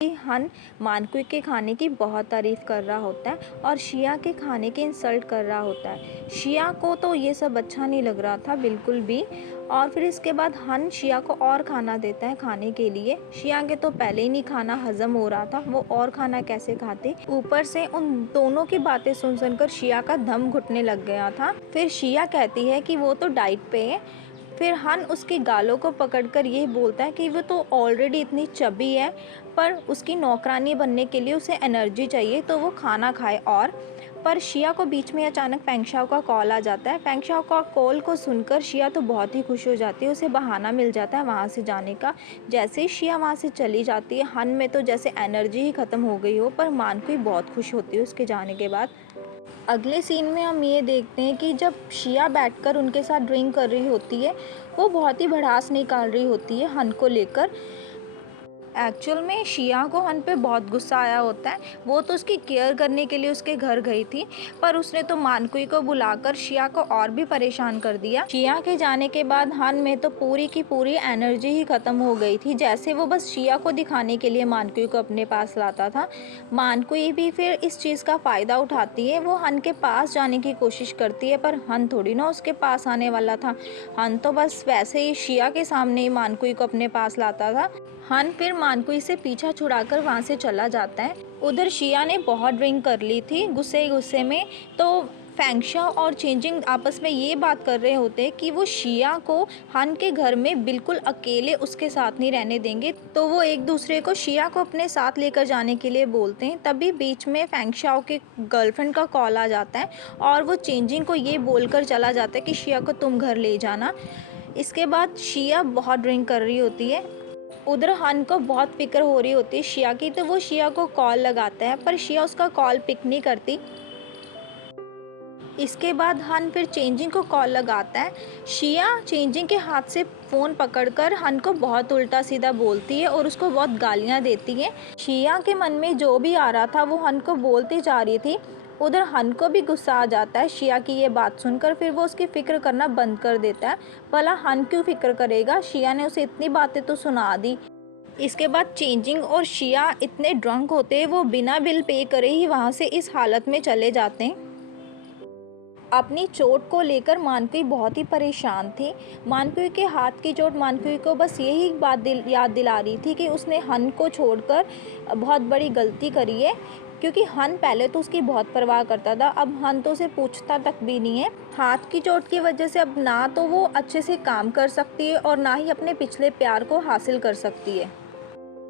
कि हन मानकुई के खाने की बहुत तारीफ़ कर रहा होता है और शिया के खाने की इंसल्ट कर रहा होता है। शिया को तो ये सब अच्छा नहीं लग रहा था बिल्कुल भी। और फिर इसके बाद हन शिया को और खाना देता है खाने के लिए। शिया के तो पहले ही नहीं खाना हजम हो रहा था, वो और खाना कैसे खाते। ऊपर से उन दोनों की बातें सुन सुनकर शिया का दम घुटने लग गया था। फिर शिया कहती है कि वो तो डाइट पे है। फिर हन उसकी गालों को पकड़कर ये बोलता है कि वो तो ऑलरेडी इतनी चबी है, पर उसकी नौकरानी बनने के लिए उसे एनर्जी चाहिए तो वो खाना खाए। और पर शिया को बीच में अचानक फेंगशाओ का कॉल आ जाता है। फेंगशाओ का कॉल को सुनकर शिया तो बहुत ही खुश हो जाती है, उसे बहाना मिल जाता है वहाँ से जाने का। जैसे ही शिया वहाँ से चली जाती है, हन में तो जैसे एनर्जी ही ख़त्म हो गई हो, पर मानकुई बहुत खुश होती है उसके जाने के बाद। अगले सीन में हम ये देखते हैं कि जब शिया बैठकर उनके साथ ड्रिंक कर रही होती है, वो बहुत ही भड़ास निकाल रही होती है हन को लेकर। एक्चुअल में शिया को हन पे बहुत गुस्सा आया होता है। वो तो उसकी केयर करने के लिए उसके घर गई थी, पर उसने तो मानकुई को बुलाकर शिया को और भी परेशान कर दिया। शिया के जाने के बाद हन में तो पूरी की पूरी एनर्जी ही ख़त्म हो गई थी, जैसे वो बस शिया को दिखाने के लिए मानकुई को अपने पास लाता था। मानकुई भी फिर इस चीज़ का फ़ायदा उठाती है, वो हन के पास जाने की कोशिश करती है, पर हन थोड़ी ना उसके पास आने वाला था। हन तो बस वैसे ही शिया के सामने ही मानकुई को अपने पास लाता था। हन फिर मानकुई से पीछा छुड़ाकर वहाँ से चला जाता है। उधर शिया ने बहुत ड्रिंक कर ली थी गुस्से गुस्से में, तो फेंगशा और चेंजिंग आपस में ये बात कर रहे होते हैं कि वो शिया को हन के घर में बिल्कुल अकेले उसके साथ नहीं रहने देंगे। तो वो एक दूसरे को शिया को अपने साथ लेकर जाने के लिए बोलते हैं। तभी बीच में फेंगशाओ के गर्लफ्रेंड का कॉल आ जाता है और वो चेंजिंग को ये बोलकर चला जाता है कि शिया को तुम घर ले जाना। इसके बाद शिया बहुत ड्रिंक कर रही होती है। उधर हन को बहुत फिक्र हो रही होती है शिया की, तो वो शिया को कॉल लगाता है, पर शिया उसका कॉल पिक नहीं करती। इसके बाद हन फिर चेंजिंग को कॉल लगाता है। शिया चेंजिंग के हाथ से फ़ोन पकड़कर हन को बहुत उल्टा सीधा बोलती है और उसको बहुत गालियाँ देती है। शिया के मन में जो भी आ रहा था वो हन को बोलती जा रही थी। उधर हन को भी गुस्सा आ जाता है शिया की ये बात सुनकर, फिर वो उसकी फ़िक्र करना बंद कर देता है। भला हन क्यों फ़िक्र करेगा, शिया ने उसे इतनी बातें तो सुना दी। इसके बाद चेंजिंग और शिया इतने ड्रंक होते हैं, वो बिना बिल पे करे ही वहाँ से इस हालत में चले जाते हैं। अपनी चोट को लेकर मानकुई बहुत ही परेशान थी। मानकुई के हाथ की चोट मानकुई को बस यही बात याद दिला रही थी कि उसने हन को छोड़कर बहुत बड़ी गलती करी है, क्योंकि हन पहले तो उसकी बहुत परवाह करता था, अब हन तो उसे पूछता तक भी नहीं है। हाथ की चोट की वजह से अब ना तो वो अच्छे से काम कर सकती है और ना ही अपने पिछले प्यार को हासिल कर सकती है।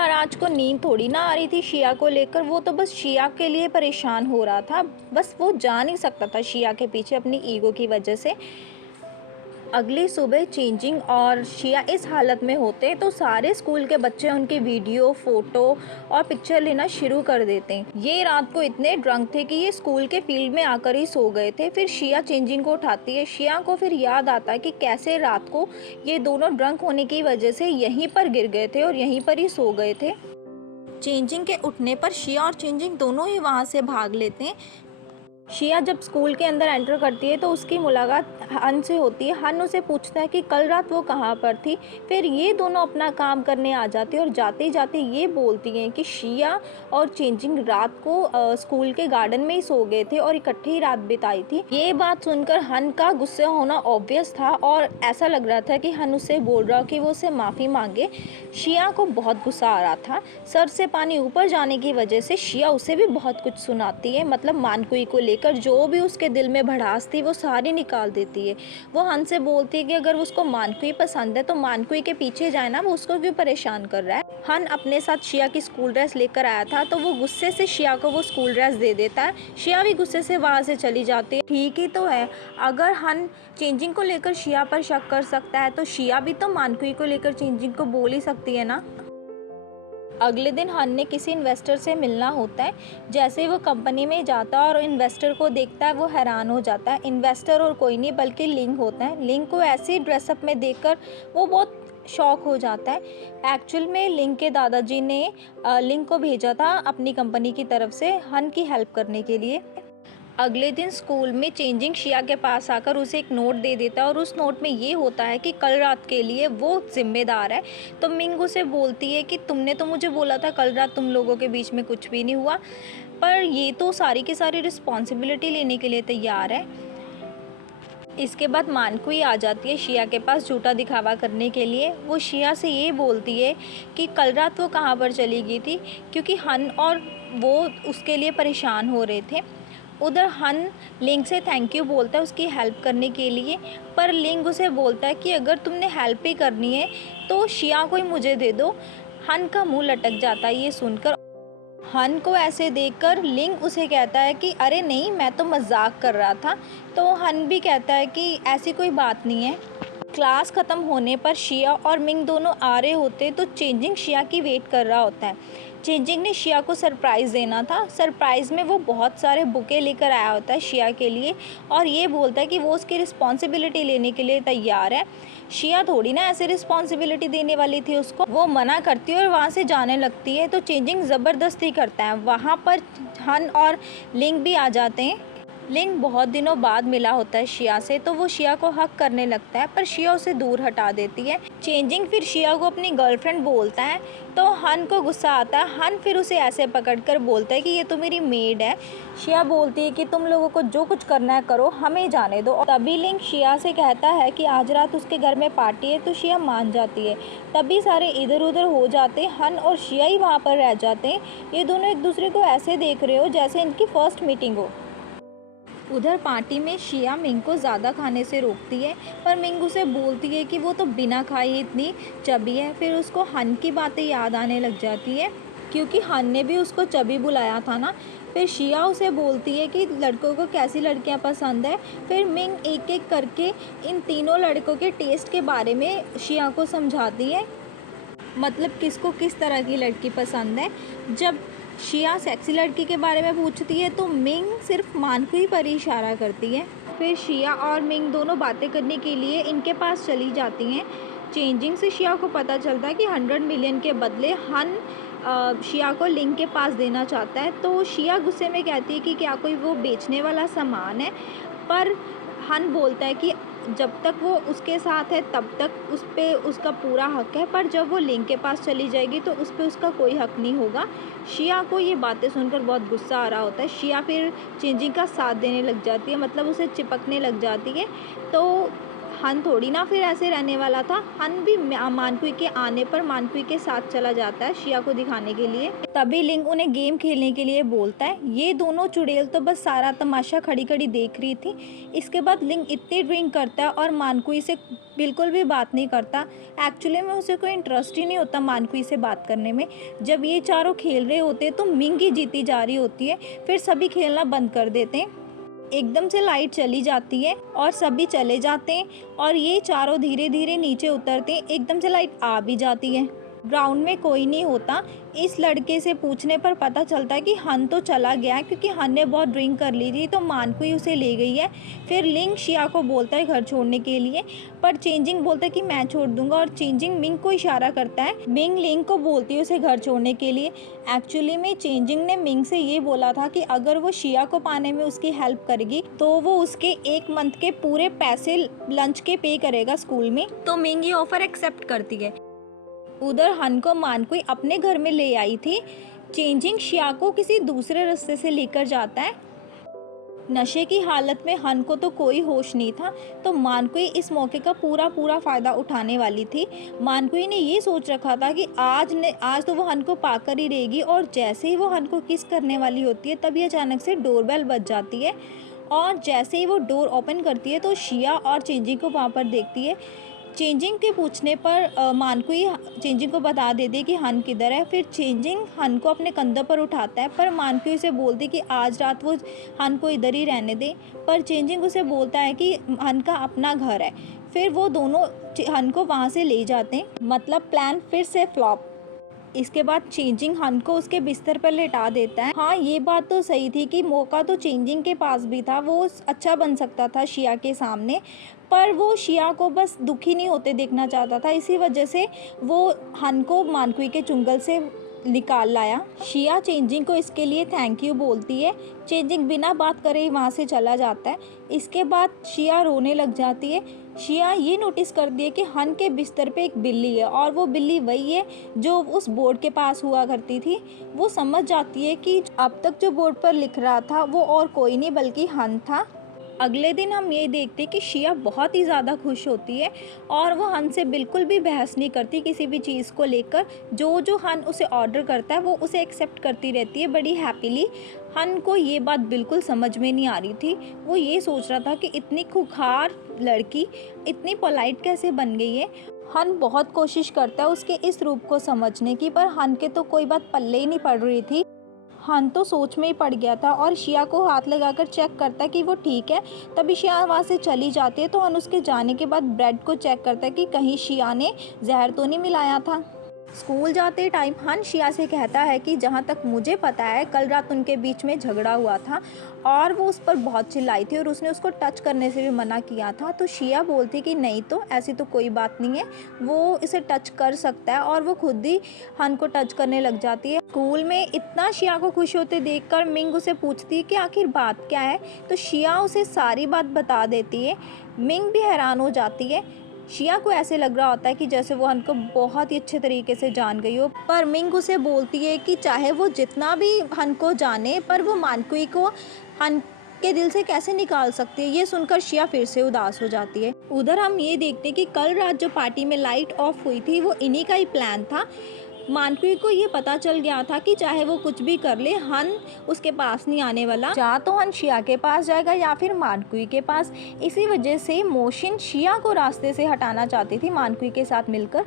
राज को नींद थोड़ी ना आ रही थी शिया को लेकर, वो तो बस शिया के लिए परेशान हो रहा था। बस वो जा नहीं सकता था शिया के पीछे अपनी ईगो की वजह से। अगली सुबह चेंजिंग और शिया इस हालत में होते तो सारे स्कूल के बच्चे उनकी वीडियो, फोटो और पिक्चर लेना शुरू कर देते हैं। ये रात को इतने ड्रंक थे कि ये स्कूल के फील्ड में आकर ही सो गए थे। फिर शिया चेंजिंग को उठाती है। शिया को फिर याद आता है कि कैसे रात को ये दोनों ड्रंक होने की वजह से यहीं पर गिर गए थे और यहीं पर ही सो गए थे। चेंजिंग के उठने पर शिया और चेंजिंग दोनों ही वहाँ से भाग लेते हैं। शिया जब स्कूल के अंदर एंटर करती है तो उसकी मुलाकात हन से होती है। हन उसे पूछता है कि कल रात वो कहाँ पर थी। फिर ये दोनों अपना काम करने आ जाते हैं और जाते जाते ये बोलती हैं कि शिया और चेंजिंग रात को स्कूल के गार्डन में ही सो गए थे और इकट्ठे ही रात बिताई थी। ये बात सुनकर हन का गुस्सा होना ऑब्वियस था और ऐसा लग रहा था कि हन उससे बोल रहा कि वो उससे माफ़ी मांगे। शिया को बहुत गुस्सा आ रहा था। सर से पानी ऊपर जाने की वजह से शिया उसे भी बहुत कुछ सुनाती है, मतलब मानकुई को लेकर जो भी उसके दिल में भड़ास थी वो सारी निकाल देती है। वो हन से बोलती है कि अगर उसको मानकुई पसंद है तो मानकुई के पीछे जाए ना, वो उसको क्यों परेशान कर रहा है। हन अपने साथ शिया की स्कूल ड्रेस लेकर आया था, तो वो गुस्से से शिया को वो स्कूल ड्रेस दे देता है। शिया भी गुस्से से वहाँ से चली जाती है। ठीक ही तो है, अगर हन चेंजिंग को लेकर शिया पर शक कर सकता है तो शिया भी तो मानकुई को लेकर चेंजिंग को बोल ही सकती है ना। अगले दिन हन ने किसी इन्वेस्टर से मिलना होता है। जैसे ही वो कंपनी में जाता है और इन्वेस्टर को देखता है, वो हैरान हो जाता है। इन्वेस्टर और कोई नहीं बल्कि लिंग होता है। लिंग को ऐसी ड्रेसअप में देखकर वो बहुत शॉक हो जाता है। एक्चुअल में लिंग के दादाजी ने लिंग को भेजा था अपनी कंपनी की तरफ से हन की हेल्प करने के लिए। अगले दिन स्कूल में चेंजिंग शिया के पास आकर उसे एक नोट दे देता है और उस नोट में ये होता है कि कल रात के लिए वो ज़िम्मेदार है। तो मिंग उसे बोलती है कि तुमने तो मुझे बोला था कल रात तुम लोगों के बीच में कुछ भी नहीं हुआ, पर ये तो सारी की सारी रिस्पॉन्सिबिलिटी लेने के लिए तैयार है। इसके बाद मानकुई आ जाती है शिया के पास झूठा दिखावा करने के लिए। वो शिया से ये बोलती है कि कल रात वो कहाँ पर चली गई थी, क्योंकि हन और वो उसके लिए परेशान हो रहे थे। उधर हन लिंग से थैंक यू बोलता है उसकी हेल्प करने के लिए, पर लिंग उसे बोलता है कि अगर तुमने हेल्प ही करनी है तो शिया को ही मुझे दे दो। हन का मुंह लटक जाता है ये सुनकर। हन को ऐसे देखकर लिंग उसे कहता है कि अरे नहीं, मैं तो मजाक कर रहा था। तो हन भी कहता है कि ऐसी कोई बात नहीं है। क्लास ख़त्म होने पर शिया और मिंग दोनों आ रहे होते तो चेंजिंग शिया की वेट कर रहा होता है। चेंजिंग ने शिया को सरप्राइज़ देना था। सरप्राइज़ में वो बहुत सारे बुके लेकर आया होता है शिया के लिए और ये बोलता है कि वो उसकी रिस्पॉन्सिबिलिटी लेने के लिए तैयार है। शिया थोड़ी ना ऐसे रिस्पॉन्सिबिलिटी देने वाली थी उसको। वो मना करती है और वहाँ से जाने लगती है। तो चेंजिंग ज़बरदस्ती करता है। वहाँ पर हन और लिंग भी आ जाते हैं। लिंग बहुत दिनों बाद मिला होता है शिया से, तो वो शिया को हक करने लगता है, पर शिया उसे दूर हटा देती है। चेंजिंग फिर शिया को अपनी गर्लफ्रेंड बोलता है तो हन को गुस्सा आता है। हन फिर उसे ऐसे पकड़कर बोलता है कि ये तो मेरी मेड है। शिया बोलती है कि तुम लोगों को जो कुछ करना है करो, हमें जाने दो। तभी लिंग शिया से कहता है कि आज रात उसके घर में पार्टी है, तो शिया मान जाती है। तभी सारे इधर उधर हो जाते, हन और शिया ही वहाँ पर रह जाते हैं। ये दोनों एक दूसरे को ऐसे देख रहे हो जैसे इनकी फर्स्ट मीटिंग हो। उधर पार्टी में शिया मिंग को ज़्यादा खाने से रोकती है, पर मिंग उसे बोलती है कि वो तो बिना खाए इतनी चबी है। फिर उसको हन की बातें याद आने लग जाती है, क्योंकि हन ने भी उसको चबी बुलाया था ना। फिर शिया उसे बोलती है कि लड़कों को कैसी लड़कियां पसंद है। फिर मिंग एक एक करके इन तीनों लड़कों के टेस्ट के बारे में शिया को समझाती है, मतलब किसको किस तरह की लड़की पसंद है। जब शिया सेक्सी लड़की के बारे में पूछती है तो मिंग सिर्फ मानकुई पर ही इशारा करती है। फिर शिया और मिंग दोनों बातें करने के लिए इनके पास चली जाती हैं। चेंजिंग से शिया को पता चलता है कि 100 मिलियन के बदले हन शिया को लिंग के पास देना चाहता है। तो शिया गुस्से में कहती है कि क्या कोई वो बेचने वाला सामान है, पर हन बोलता है कि जब तक वो उसके साथ है तब तक उस पे उसका पूरा हक है, पर जब वो लिंग के पास चली जाएगी तो उस पे उसका कोई हक नहीं होगा। शिया को ये बातें सुनकर बहुत गुस्सा आ रहा होता है। शिया फिर चेंजिंग का साथ देने लग जाती है, मतलब उसे चिपकने लग जाती है। तो हन थोड़ी ना फिर ऐसे रहने वाला था। हन भी मानकुई के आने पर मानकुई के साथ चला जाता है शिया को दिखाने के लिए। तभी लिंग उन्हें गेम खेलने के लिए बोलता है। ये दोनों चुड़ैल तो बस सारा तमाशा खड़ी खड़ी देख रही थी। इसके बाद लिंग इतनी ड्रिंक करता है और मानकुई से बिल्कुल भी बात नहीं करता। एक्चुअली में उसे कोई इंटरेस्ट ही नहीं होता मानकुई से बात करने में। जब ये चारों खेल रहे होते हैं तो मिंग ही जीती जा रही होती है। फिर सभी खेलना बंद कर देते हैं। एकदम से लाइट चली जाती है और सभी चले जाते हैं और ये चारों धीरे धीरे नीचे उतरते हैं। एकदम से लाइट आ भी जाती है। ग्राउंड में कोई नहीं होता। इस लड़के से पूछने पर पता चलता है कि हन तो चला गया, क्योंकि हन ने बहुत ड्रिंक कर ली थी तो मानकुई उसे ले गई है। फिर लिंग शिया को बोलता है घर छोड़ने के लिए, पर चेंजिंग बोलता है कि मैं छोड़ दूंगा और चेंजिंग मिंग को इशारा करता है। मिंग लिंग को बोलती है उसे घर छोड़ने के लिए। एक्चुअली में चेंजिंग ने मिंग से ये बोला था कि अगर वो शिया को पाने में उसकी हेल्प करेगी तो वो उसके 1 मंथ के पूरे पैसे लंच के पे करेगा स्कूल में। तो मिंग ये ऑफर एक्सेप्ट करती है। उधर हन को मानकुई अपने घर में ले आई थी। चेंजिंग शिया को किसी दूसरे रास्ते से लेकर जाता है। नशे की हालत में हन को तो कोई होश नहीं था, तो मानकुई इस मौके का पूरा फ़ायदा उठाने वाली थी। मानकुई ने ये सोच रखा था कि आज तो वो हन को पाकर ही रहेगी, और जैसे ही वो हन को किस करने वाली होती है तभी अचानक से डोरबेल बज जाती है। और जैसे ही वो डोर ओपन करती है तो शिया और चेंजिंग को वहाँ पर देखती है। चेंजिंग के पूछने पर मानकुई चेंजिंग को बता देती है कि हन किधर है। फिर चेंजिंग हन को अपने कंधों पर उठाता है, पर मानकुई उसे बोलती कि आज रात वो हन को इधर ही रहने दे। पर चेंजिंग उसे बोलता है कि हन का अपना घर है। फिर वो दोनों हन को वहाँ से ले जाते हैं, मतलब प्लान फिर से फ्लॉप। इसके बाद चेंजिंग हन को उसके बिस्तर पर लेटा देता है। हाँ, ये बात तो सही थी कि मौका तो चेंजिंग के पास भी था, वो अच्छा बन सकता था शिया के सामने, पर वो शिया को बस दुखी नहीं होते देखना चाहता था। इसी वजह से वो हन को मानकुई के चुंगल से निकाल लाया। शिया चेंजिंग को इसके लिए थैंक यू बोलती है। चेंजिंग बिना बात करे ही वहाँ से चला जाता है। इसके बाद शिया रोने लग जाती है। शिया ये नोटिस करती है कि हन के बिस्तर पे एक बिल्ली है और वो बिल्ली वही है जो उस बोर्ड के पास हुआ करती थी। वो समझ जाती है कि अब तक जो बोर्ड पर लिख रहा था वो और कोई नहीं बल्कि हन था। अगले दिन हम ये देखते हैं कि शिया बहुत ही ज़्यादा खुश होती है और वो हन से बिल्कुल भी बहस नहीं करती किसी भी चीज़ को लेकर। जो हन उसे ऑर्डर करता है वो उसे एक्सेप्ट करती रहती है बड़ी हैप्पीली। हन को ये बात बिल्कुल समझ में नहीं आ रही थी। वो ये सोच रहा था कि इतनी खूंखार लड़की इतनी पोलाइट कैसे बन गई है। हन बहुत कोशिश करता है उसके इस रूप को समझने की, पर हन के तो कोई बात पल्ले ही नहीं पड़ रही थी। हन तो सोच में ही पड़ गया था और शिया को हाथ लगाकर चेक करता है कि वो ठीक है। तभी शिया वहाँ से चली जाती है तो हन उसके जाने के बाद ब्रेड को चेक करता है कि कहीं शिया ने जहर तो नहीं मिलाया था। स्कूल जाते टाइम हन शिया से कहता है कि जहाँ तक मुझे पता है कल रात उनके बीच में झगड़ा हुआ था और वो उस पर बहुत चिल्लाई थी और उसने उसको टच करने से भी मना किया था। तो शिया बोलती कि नहीं, तो ऐसी तो कोई बात नहीं है, वो इसे टच कर सकता है और वो खुद ही हन को टच करने लग जाती है। स्कूल में इतना शिया को खुश होते देखकर मिंग उसे पूछती है कि आखिर बात क्या है, तो शिया उसे सारी बात बता देती है। मिंग भी हैरान हो जाती है। शिया को ऐसे लग रहा होता है कि जैसे वो हन को बहुत ही अच्छे तरीके से जान गई हो, पर मिंग उसे बोलती है कि चाहे वो जितना भी हन को जाने पर वो मानकुई को हन के दिल से कैसे निकाल सकती है। ये सुनकर शिया फिर से उदास हो जाती है। उधर हम ये देखते हैं कि कल रात जो पार्टी में लाइट ऑफ हुई थी वो इन्हीं का ही प्लान था। मानकुई को ये पता चल गया था कि चाहे वो कुछ भी कर ले हन उसके पास नहीं आने वाला। या तो हन शिया के पास जाएगा या फिर मानकुई के पास। इसी वजह से मोशिन शिया को रास्ते से हटाना चाहती थी मानकुई के साथ मिलकर।